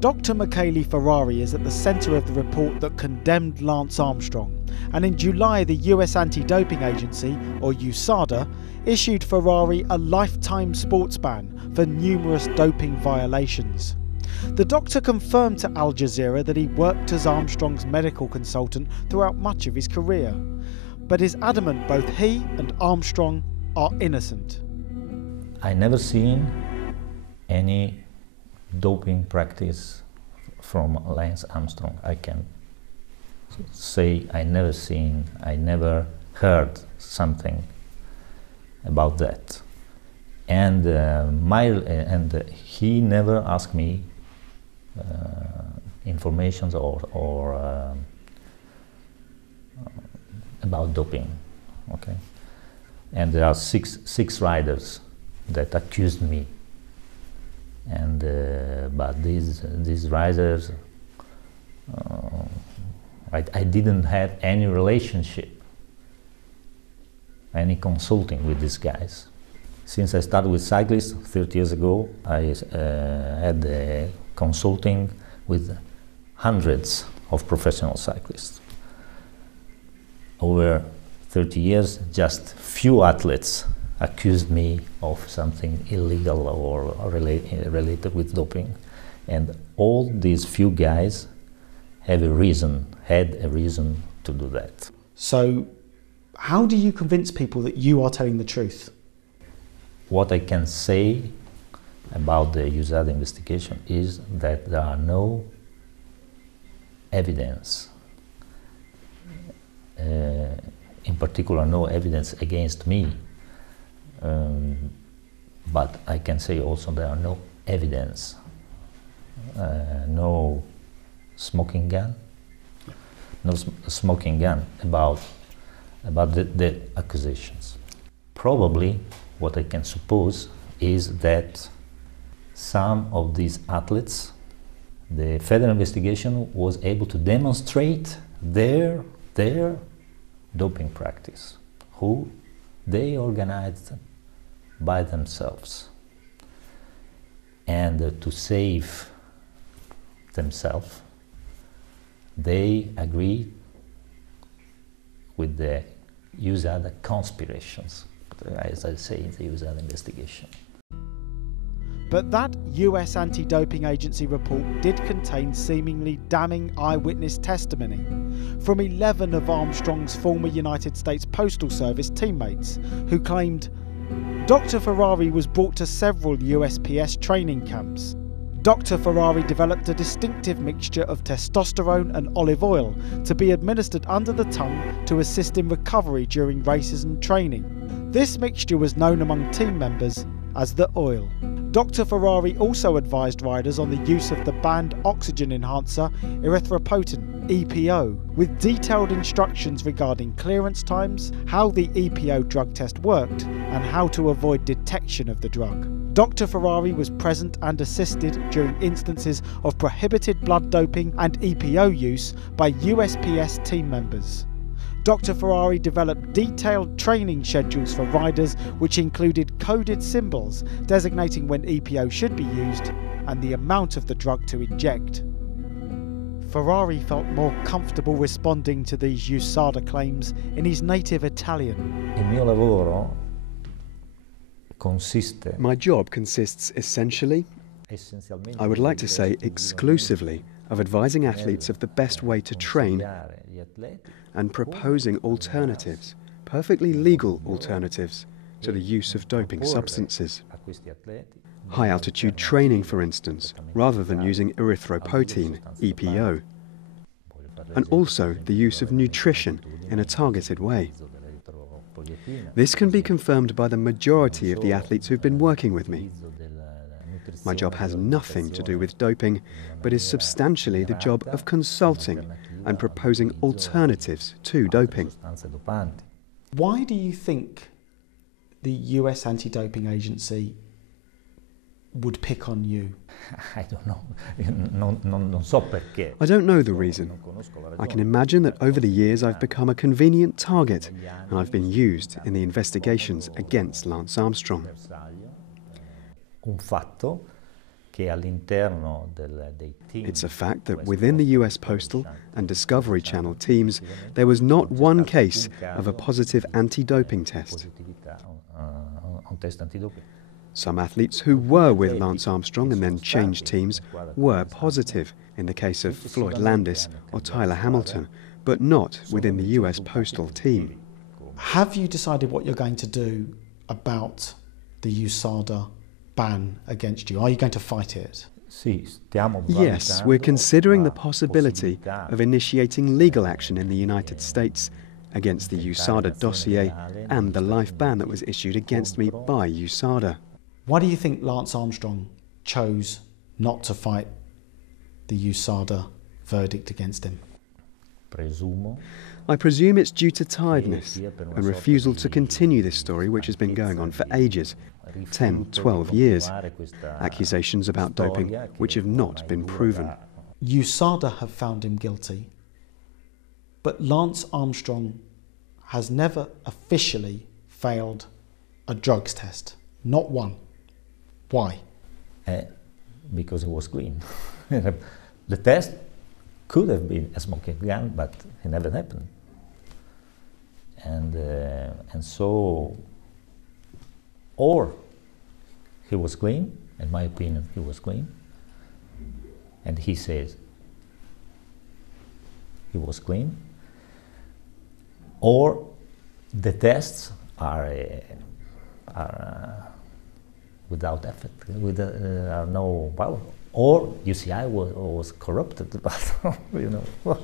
Dr. Michele Ferrari is at the centre of the report that condemned Lance Armstrong, and in July the US Anti-Doping Agency, or USADA, issued Ferrari a lifetime sports ban for numerous doping violations. The doctor confirmed to Al Jazeera that he worked as Armstrong's medical consultant throughout much of his career, but is adamant both he and Armstrong are innocent. I never seen any doping practice from Lance Armstrong. I can say I never heard something about that. And he never asked me information or about doping. Okay, and there are six riders that accused me. And but these riders, I didn't have any relationship, any consulting with these guys. Since I started with cyclists 30 years ago, I had consulting with hundreds of professional cyclists. Over 30 years, just few athletes accused me of something illegal or related with doping, and all these few guys had a reason to do that. So, how do you convince people that you are telling the truth? What I can say about the USADA investigation is that there are no evidence, in particular no evidence against me. But I can say also there are no evidence, no smoking gun about the accusations. Probably what I can suppose is that some of these athletes, the federal investigation was able to demonstrate their doping practice, who they organized by themselves, and to save themselves, they agreed with the USADA conspirations, as I say in the USADA investigation. But that US Anti-Doping Agency report did contain seemingly damning eyewitness testimony from 11 of Armstrong's former United States Postal Service teammates, who claimed Dr. Ferrari was brought to several USPS training camps. Dr. Ferrari developed a distinctive mixture of testosterone and olive oil to be administered under the tongue to assist in recovery during races and training. This mixture was known among team members as the oil. Dr. Ferrari also advised riders on the use of the banned oxygen enhancer erythropoietin, EPO, with detailed instructions regarding clearance times, how the EPO drug test worked, and how to avoid detection of the drug. Dr. Ferrari was present and assisted during instances of prohibited blood doping and EPO use by USPS team members. Dr. Ferrari developed detailed training schedules for riders which included coded symbols designating when EPO should be used and the amount of the drug to inject. Ferrari felt more comfortable responding to these USADA claims in his native Italian. Il mio lavoro consiste. My job consists essentially, I would like to say exclusively, of advising athletes of the best way to train and proposing alternatives, perfectly legal alternatives, to the use of doping substances. High-altitude training, for instance, rather than using erythropoietin, EPO. And also the use of nutrition in a targeted way. This can be confirmed by the majority of the athletes who've been working with me. My job has nothing to do with doping, but is substantially the job of consulting and proposing alternatives to doping. Why do you think the US Anti-Doping Agency would pick on you? I don't know. Non so perché. I don't know the reason. I can imagine that over the years I've become a convenient target and I've been used in the investigations against Lance Armstrong. It's a fact that within the US Postal and Discovery Channel teams, there was not one case of a positive anti-doping test. Some athletes who were with Lance Armstrong and then changed teams were positive, in the case of Floyd Landis or Tyler Hamilton, but not within the US Postal team. Have you decided what you're going to do about the USADA ban against you? Are you going to fight it? Yes, we're considering the possibility of initiating legal action in the United States against the USADA dossier and the life ban that was issued against me by USADA. Why do you think Lance Armstrong chose not to fight the USADA verdict against him? I presume it's due to tiredness and refusal to continue this story, which has been going on for ages, 10, 12 years. Accusations about doping which have not been proven. USADA have found him guilty, but Lance Armstrong has never officially failed a drugs test. Not one. Why? Because he was clean. The test could have been a smoking gun, but it never happened. And so, or he was clean, in my opinion, he was clean, and he says he was clean, or the tests are without effect, are no power, or UCI was corrupted, but you know.